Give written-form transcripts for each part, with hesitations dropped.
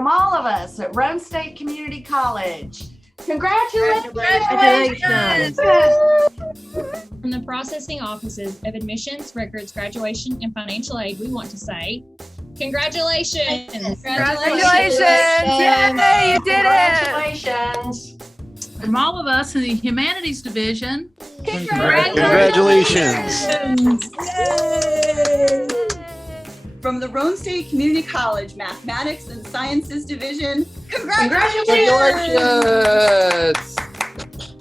from all of us at Roane State Community College. Congratulations! From the processing offices of admissions, records, graduation, and financial aid, we want to say, congratulations! Congratulations! Yay, you did it! Congratulations! From all of us in the Humanities Division, Congratulations! Yay! From the Roane State Community College Mathematics and Sciences Division, Congratulations!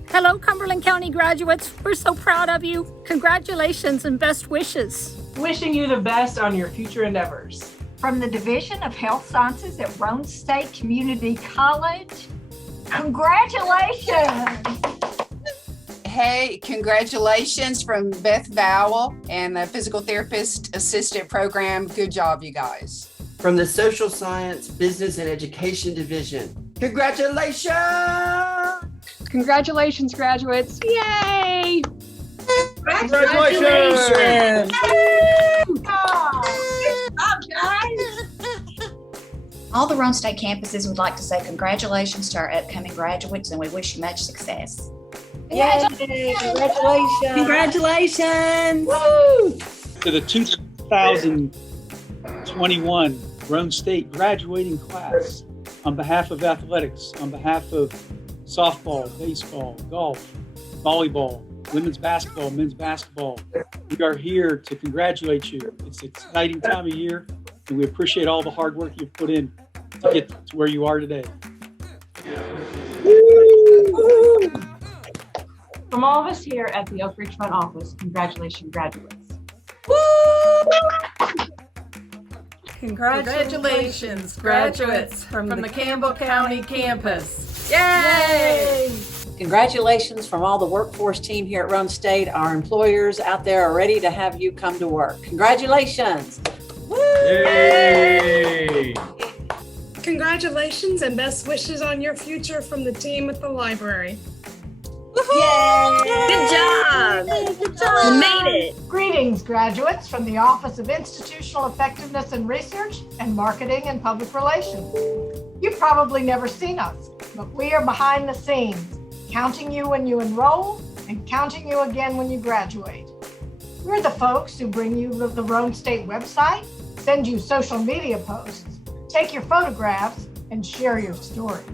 Hello, Cumberland County graduates. We're so proud of you. Congratulations and best wishes. Wishing you the best on your future endeavors. From the Division of Health Sciences at Roane State Community College, congratulations! Hey, congratulations from Beth Vowell and the Physical Therapist Assistant Program. Good job, you guys. From the Social Science, Business and Education Division, congratulations! Congratulations, graduates. Yay! Congratulations! Good job, guys! All the Roane State campuses would like to say congratulations to our upcoming graduates, and we wish you much success. Yay! Congratulations! Congratulations! Woo! To the 2021 Roane State graduating class, on behalf of athletics, on behalf of softball, baseball, golf, volleyball, women's basketball, men's basketball, we are here to congratulate you. It's an exciting time of year, and we appreciate all the hard work you've put in to get to where you are today. From all of us here at the Oak Ridge Front Office, congratulations, graduates. Congratulations, graduates from the Campbell County campus. Yay! Congratulations from all the workforce team here at Roane State. Our employers out there are ready to have you come to work. Congratulations. Woo! Yay! Congratulations and best wishes on your future from the team at the library. Yay! Good job. Good job. You made it. Greetings, graduates, from the Office of Institutional Effectiveness and Research and Marketing and Public Relations. You've probably never seen us, but we are behind the scenes, counting you when you enroll and counting you again when you graduate. We're the folks who bring you the Roane State website, send you social media posts, take your photographs, and share your stories.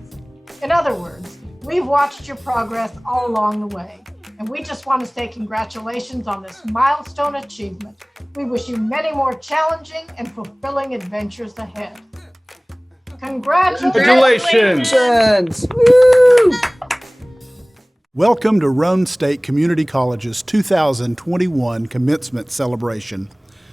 In other words, we've watched your progress all along the way, and we just want to say congratulations on this milestone achievement. We wish you many more challenging and fulfilling adventures ahead. Congratulations! Woo! Welcome to Roane State Community College's 2021 Commencement Celebration.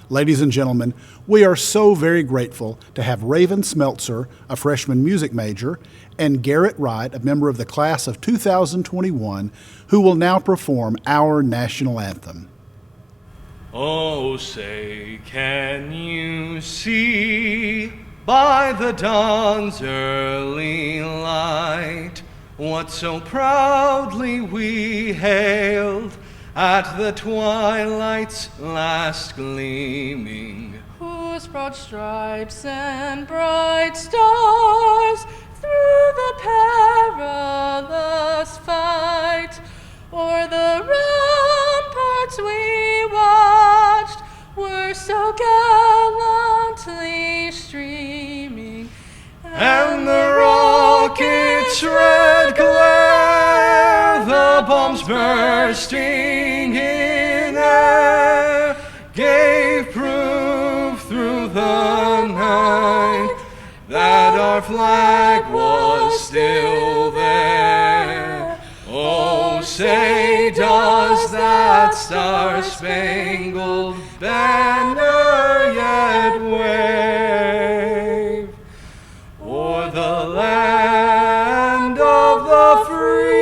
Ladies and gentlemen, we are so very grateful to have Raven Smeltzer, a freshman music major, and Garrett Wright, a member of the class of 2021, who will now perform our national anthem. Oh, say, can you see by the dawn's early light what so proudly we hailed at the twilight's last gleaming, whose broad stripes and bright stars through the perilous fight o'er the ramparts we watched were so gallantly streaming, and the rocket's red glare, the bombs bursting in air, gave proof through the night that our flag was still there. Oh, say, does that star-spangled banner yet wave o'er the land of the free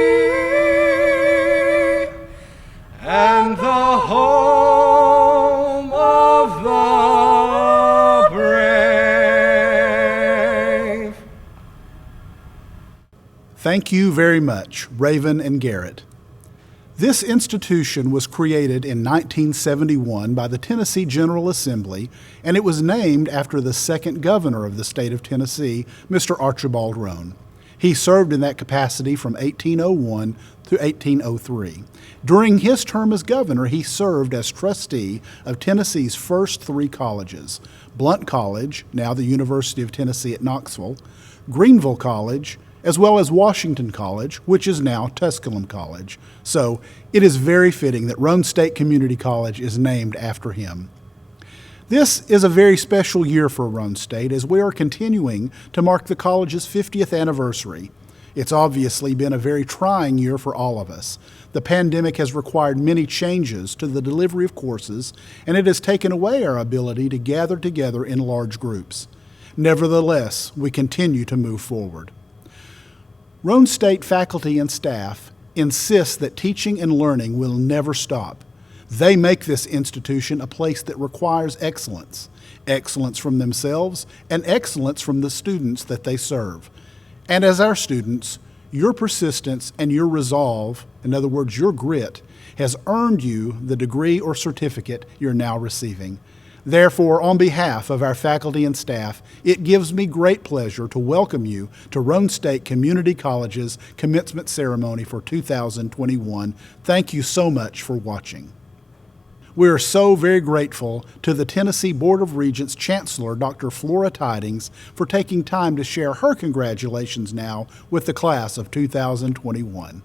and the home of the brave? Thank you very much, Raven and Garrett. This institution was created in 1971 by the Tennessee General Assembly, and it was named after the second governor of the state of Tennessee, Mr. Archibald Roane. He served in that capacity from 1801 to 1803. During his term as governor, he served as trustee of Tennessee's first three colleges: Blount College, now the University of Tennessee at Knoxville, Greenville College, as well as Washington College, which is now Tusculum College. So it is very fitting that Roane State Community College is named after him. This is a very special year for Roane State as we are continuing to mark the college's 50th anniversary. It's obviously been a very trying year for all of us. The pandemic has required many changes to the delivery of courses, and it has taken away our ability to gather together in large groups. Nevertheless, we continue to move forward. Roane State faculty and staff insist that teaching and learning will never stop. They make this institution a place that requires excellence, excellence from themselves and excellence from the students that they serve. And as our students, your persistence and your resolve, in other words, your grit, has earned you the degree or certificate you're now receiving. Therefore, on behalf of our faculty and staff, it gives me great pleasure to welcome you to Roane State Community College's commencement ceremony for 2021. Thank you so much for watching. We are so very grateful to the Tennessee Board of Regents Chancellor, Dr. Flora Tidings, for taking time to share her congratulations now with the class of 2021.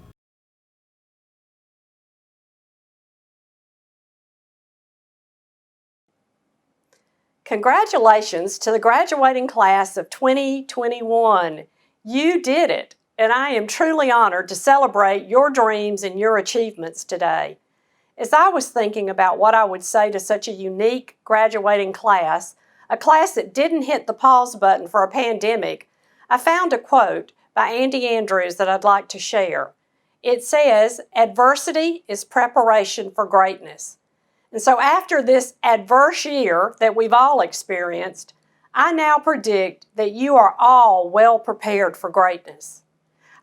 Congratulations to the graduating class of 2021. You did it, and I am truly honored to celebrate your dreams and your achievements today. As I was thinking about what I would say to such a unique graduating class, a class that didn't hit the pause button for a pandemic, I found a quote by Andy Andrews that I'd like to share. It says, "Adversity is preparation for greatness." And so after this adverse year that we've all experienced, I now predict that you are all well prepared for greatness.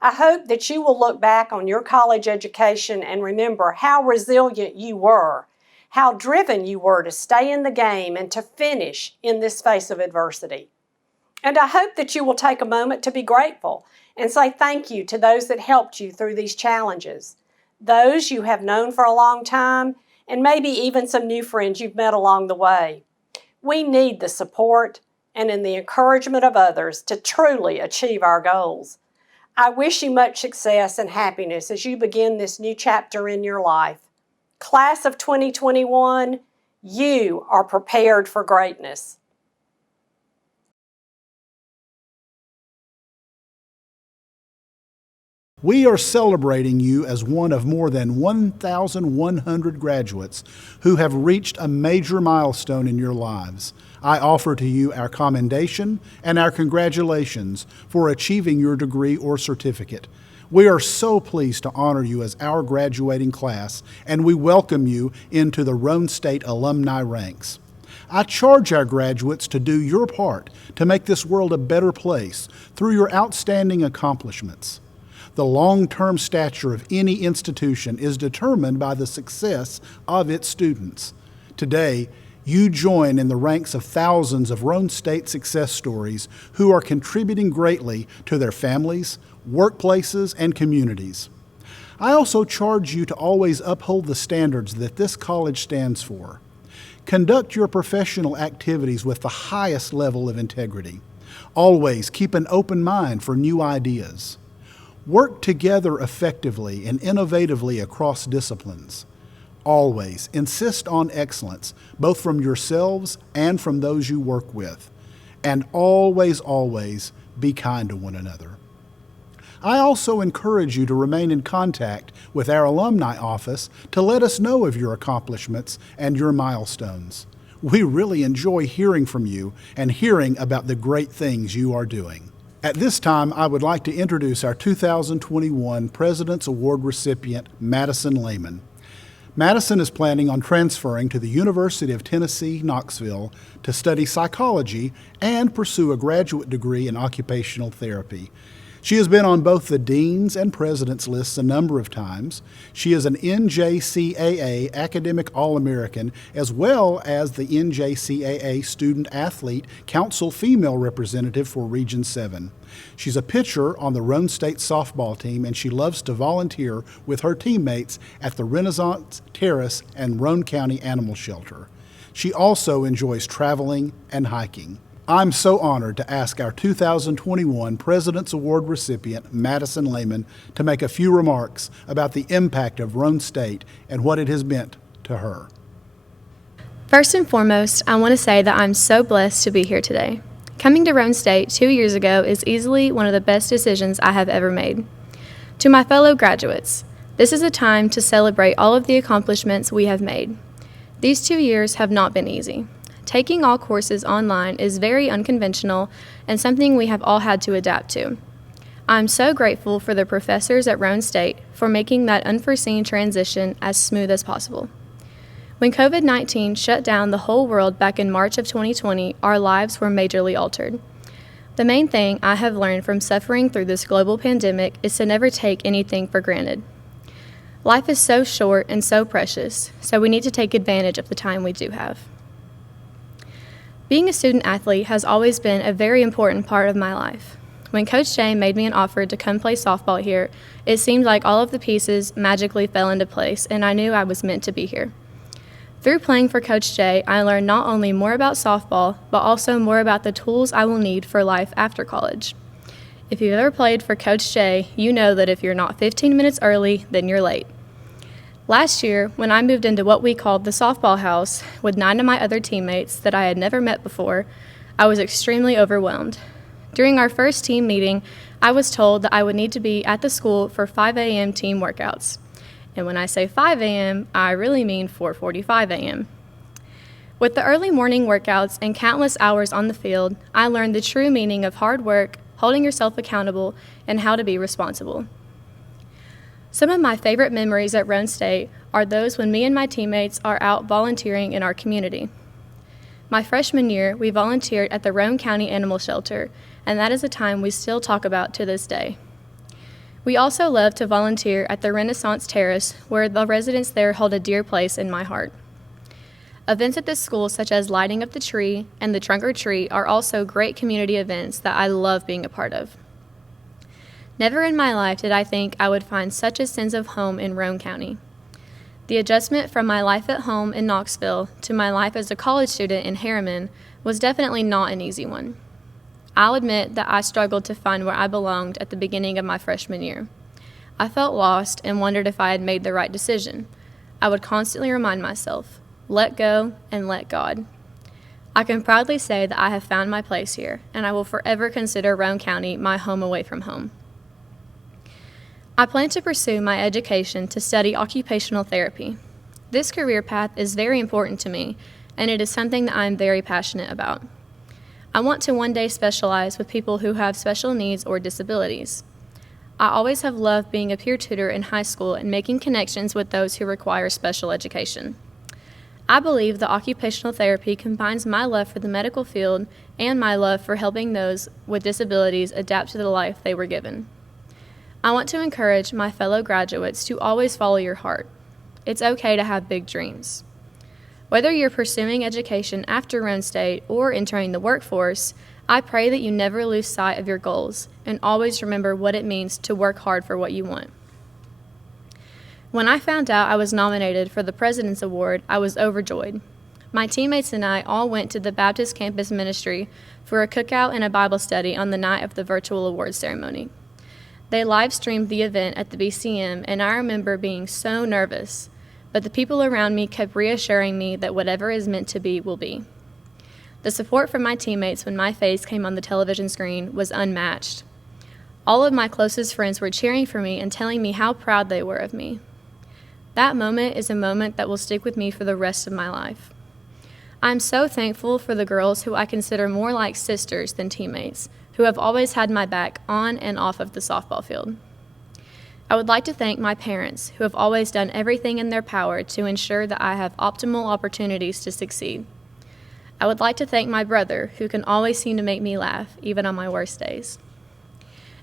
I hope that you will look back on your college education and remember how resilient you were, how driven you were to stay in the game and to finish in this face of adversity. And I hope that you will take a moment to be grateful and say thank you to those that helped you through these challenges, those you have known for a long time, and maybe even some new friends you've met along the way. We need the support and in the encouragement of others to truly achieve our goals. I wish you much success and happiness as you begin this new chapter in your life. Class of 2021, you are prepared for greatness. We are celebrating you as one of more than 1,100 graduates who have reached a major milestone in your lives. I offer to you our commendation and our congratulations for achieving your degree or certificate. We are so pleased to honor you as our graduating class, and we welcome you into the Roane State alumni ranks. I charge our graduates to do your part to make this world a better place through your outstanding accomplishments. The long-term stature of any institution is determined by the success of its students. Today, you join in the ranks of thousands of Roane State success stories who are contributing greatly to their families, workplaces, and communities. I also charge you to always uphold the standards that this college stands for. Conduct your professional activities with the highest level of integrity. Always keep an open mind for new ideas. Work together effectively and innovatively across disciplines. Always insist on excellence, both from yourselves and from those you work with. And always, always be kind to one another. I also encourage you to remain in contact with our alumni office to let us know of your accomplishments and your milestones. We really enjoy hearing from you and hearing about the great things you are doing. At this time, I would like to introduce our 2021 President's Award recipient, Madison Lehman. Madison is planning on transferring to the University of Tennessee, Knoxville, to study psychology and pursue a graduate degree in occupational therapy. She has been on both the Dean's and President's lists a number of times. She is an NJCAA Academic All-American, as well as the NJCAA Student Athlete Council Female Representative for Region 7. She's a pitcher on the Roane State softball team, and she loves to volunteer with her teammates at the Renaissance Terrace and Roane County Animal Shelter. She also enjoys traveling and hiking. I'm so honored to ask our 2021 President's Award recipient, Madison Lehman, to make a few remarks about the impact of Roane State and what it has meant to her. First and foremost, I want to say that I'm so blessed to be here today. Coming to Roane State 2 years ago is easily one of the best decisions I have ever made. To my fellow graduates, this is a time to celebrate all of the accomplishments we have made. These 2 years have not been easy. Taking all courses online is very unconventional and something we have all had to adapt to. I'm so grateful for the professors at Roane State for making that unforeseen transition as smooth as possible. When COVID-19 shut down the whole world back in March of 2020, our lives were majorly altered. The main thing I have learned from suffering through this global pandemic is to never take anything for granted. Life is so short and so precious, so we need to take advantage of the time we do have. Being a student athlete has always been a very important part of my life. When Coach Jay made me an offer to come play softball here, it seemed like all of the pieces magically fell into place, and I knew I was meant to be here. Through playing for Coach Jay, I learned not only more about softball, but also more about the tools I will need for life after college. If you've ever played for Coach Jay, you know that if you're not 15 minutes early, then you're late. Last year, when I moved into what we called the softball house with 9 of my other teammates that I had never met before, I was extremely overwhelmed. During our first team meeting, I was told that I would need to be at the school for 5 a.m. team workouts. And when I say 5 a.m., I really mean 4:45 a.m. With the early morning workouts and countless hours on the field, I learned the true meaning of hard work, holding yourself accountable, and how to be responsible. Some of my favorite memories at Roane State are those when me and my teammates are out volunteering in our community. My freshman year, we volunteered at the Roane County Animal Shelter, and that is a time we still talk about to this day. We also love to volunteer at the Renaissance Terrace, where the residents there hold a dear place in my heart. Events at this school, such as lighting up the tree and the trunk or treat, are also great community events that I love being a part of. Never in my life did I think I would find such a sense of home in Roane County. The adjustment from my life at home in Knoxville to my life as a college student in Harriman was definitely not an easy one. I'll admit that I struggled to find where I belonged at the beginning of my freshman year. I felt lost and wondered if I had made the right decision. I would constantly remind myself, let go and let God. I can proudly say that I have found my place here, and I will forever consider Roane County my home away from home. I plan to pursue my education to study occupational therapy. This career path is very important to me, and it is something that I am very passionate about. I want to one day specialize with people who have special needs or disabilities. I always have loved being a peer tutor in high school and making connections with those who require special education. I believe that occupational therapy combines my love for the medical field and my love for helping those with disabilities adapt to the life they were given. I want to encourage my fellow graduates to always follow your heart. It's okay to have big dreams. Whether you're pursuing education after Roane State or entering the workforce, I pray that you never lose sight of your goals and always remember what it means to work hard for what you want. When I found out I was nominated for the President's Award, I was overjoyed. My teammates and I all went to the Baptist Campus Ministry for a cookout and a Bible study on the night of the virtual awards ceremony. They live-streamed the event at the BCM, and I remember being so nervous, but the people around me kept reassuring me that whatever is meant to be will be. The support from my teammates when my face came on the television screen was unmatched. All of my closest friends were cheering for me and telling me how proud they were of me. That moment is a moment that will stick with me for the rest of my life. I'm so thankful for the girls who I consider more like sisters than teammates, who have always had my back on and off of the softball field. I would like to thank my parents, who have always done everything in their power to ensure that I have optimal opportunities to succeed. I would like to thank my brother, who can always seem to make me laugh, even on my worst days.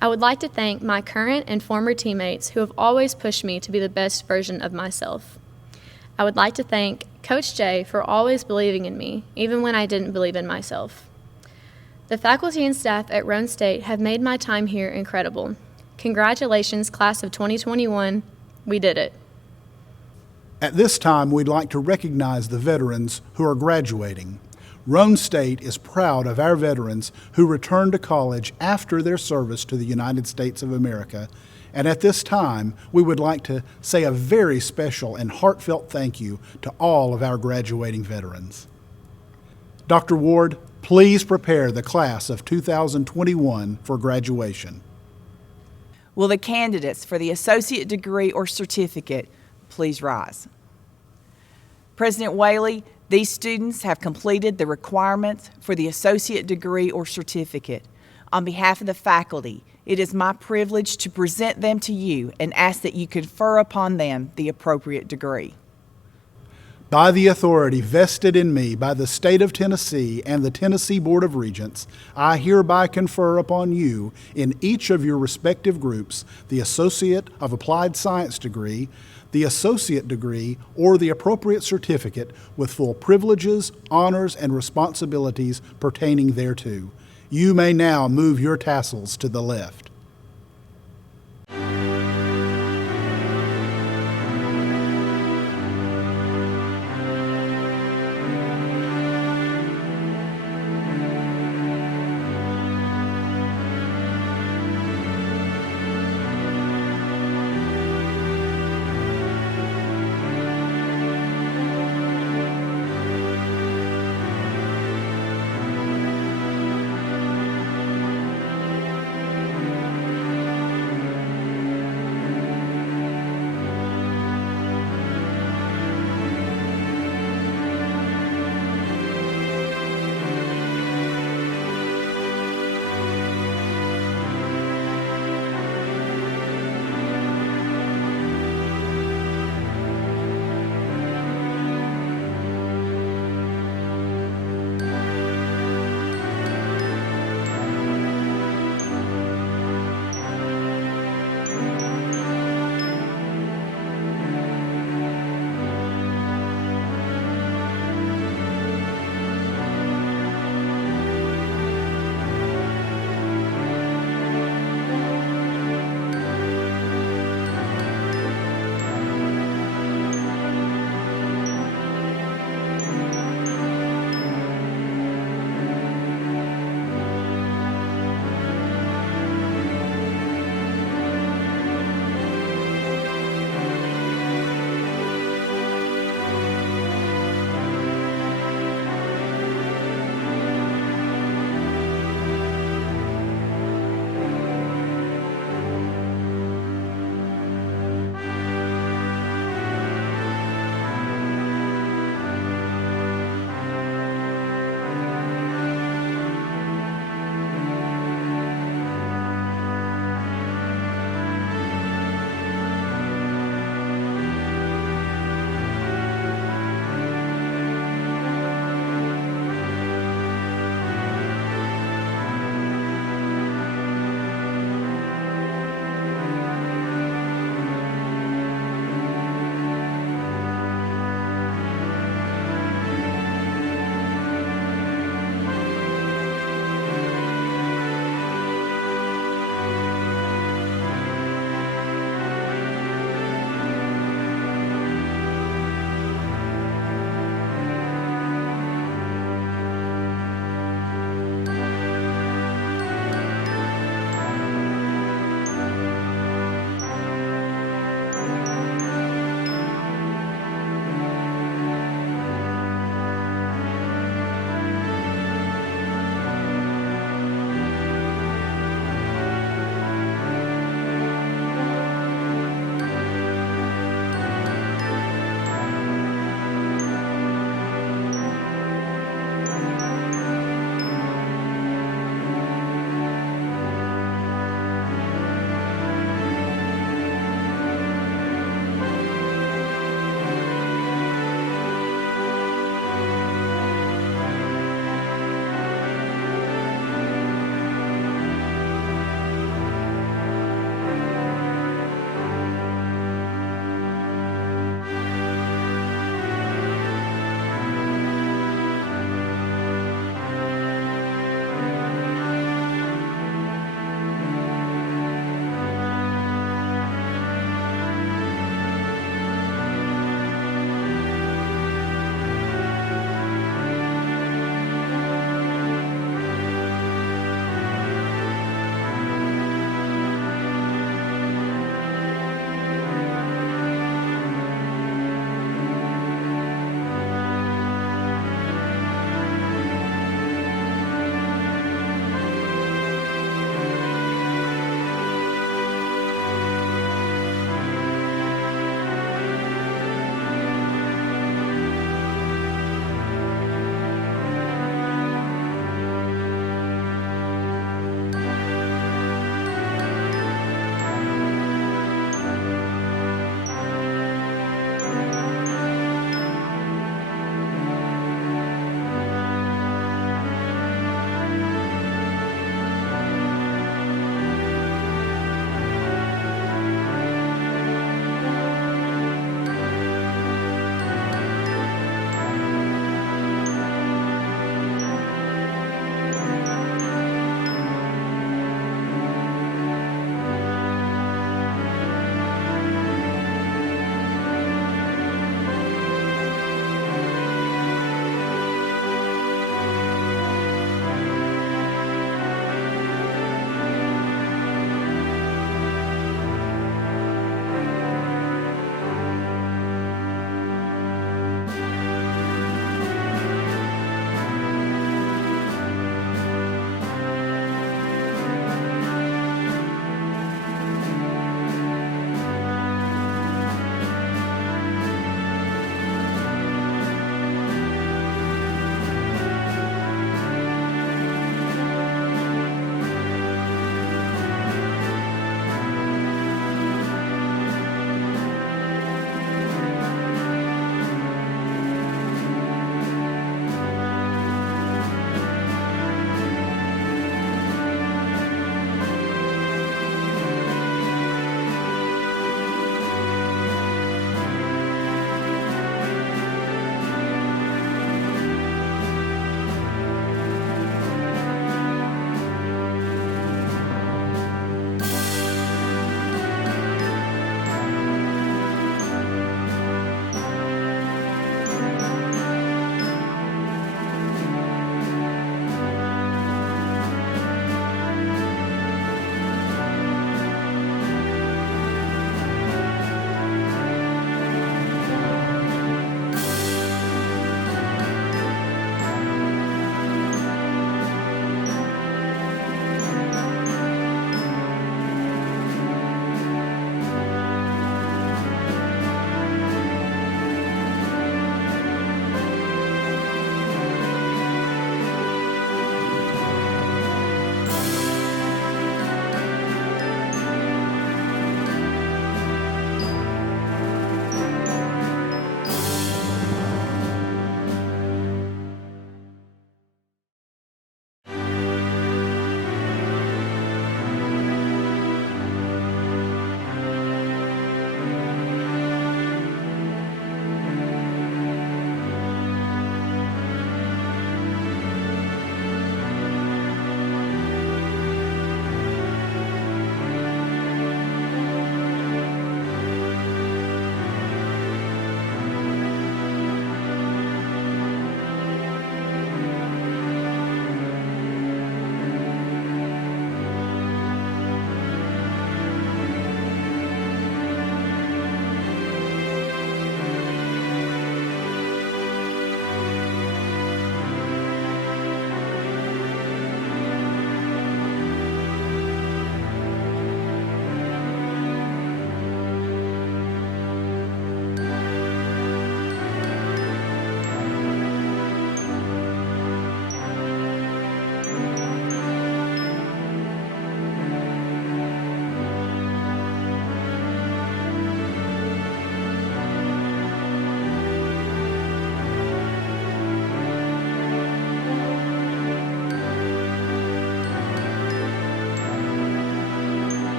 I would like to thank my current and former teammates who have always pushed me to be the best version of myself. I would like to thank Coach Jay for always believing in me, even when I didn't believe in myself. The faculty and staff at Roane State have made my time here incredible. Congratulations, class of 2021. We did it. At this time, we'd like to recognize the veterans who are graduating. Roane State is proud of our veterans who returned to college after their service to the United States of America. And at this time, we would like to say a very special and heartfelt thank you to all of our graduating veterans. Dr. Ward, please prepare the class of 2021 for graduation. Will the candidates for the associate degree or certificate please rise? President Whaley, these students have completed the requirements for the associate degree or certificate. On behalf of the faculty, it is my privilege to present them to you and ask that you confer upon them the appropriate degree. By the authority vested in me by the state of Tennessee and the Tennessee Board of Regents, I hereby confer upon you, in each of your respective groups, the Associate of Applied Science degree, the associate degree, or the appropriate certificate with full privileges, honors, and responsibilities pertaining thereto. You may now move your tassels to the left.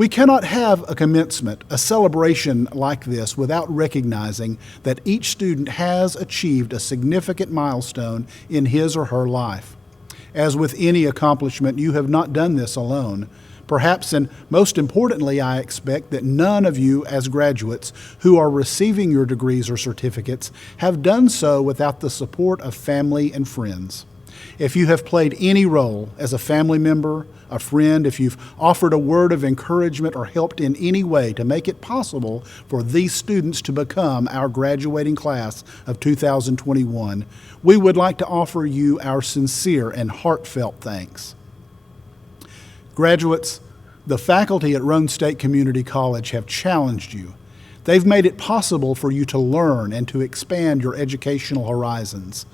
We cannot have a commencement, a celebration like this, without recognizing that each student has achieved a significant milestone in his or her life. As with any accomplishment, you have not done this alone. Perhaps, and most importantly, I expect that none of you as graduates who are receiving your degrees or certificates have done so without the support of family and friends. If you have played any role as a family member, a friend, if you've offered a word of encouragement or helped in any way to make it possible for these students to become our graduating class of 2021, we would like to offer you our sincere and heartfelt thanks. Graduates, the faculty at Roane State Community College have challenged you. They've made it possible for you to learn and to expand your educational horizons.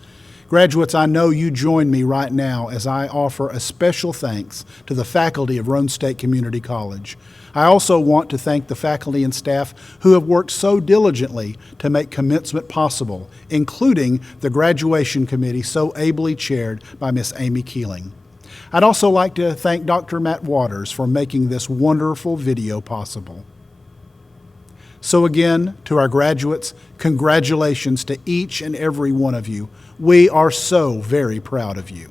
Graduates, I know you join me right now as I offer a special thanks to the faculty of Roane State Community College. I also want to thank the faculty and staff who have worked so diligently to make commencement possible, including the graduation committee so ably chaired by Miss Amy Keeling. I'd also like to thank Dr. Matt Waters for making this wonderful video possible. So again, to our graduates, congratulations to each and every one of you. We are so very proud of you.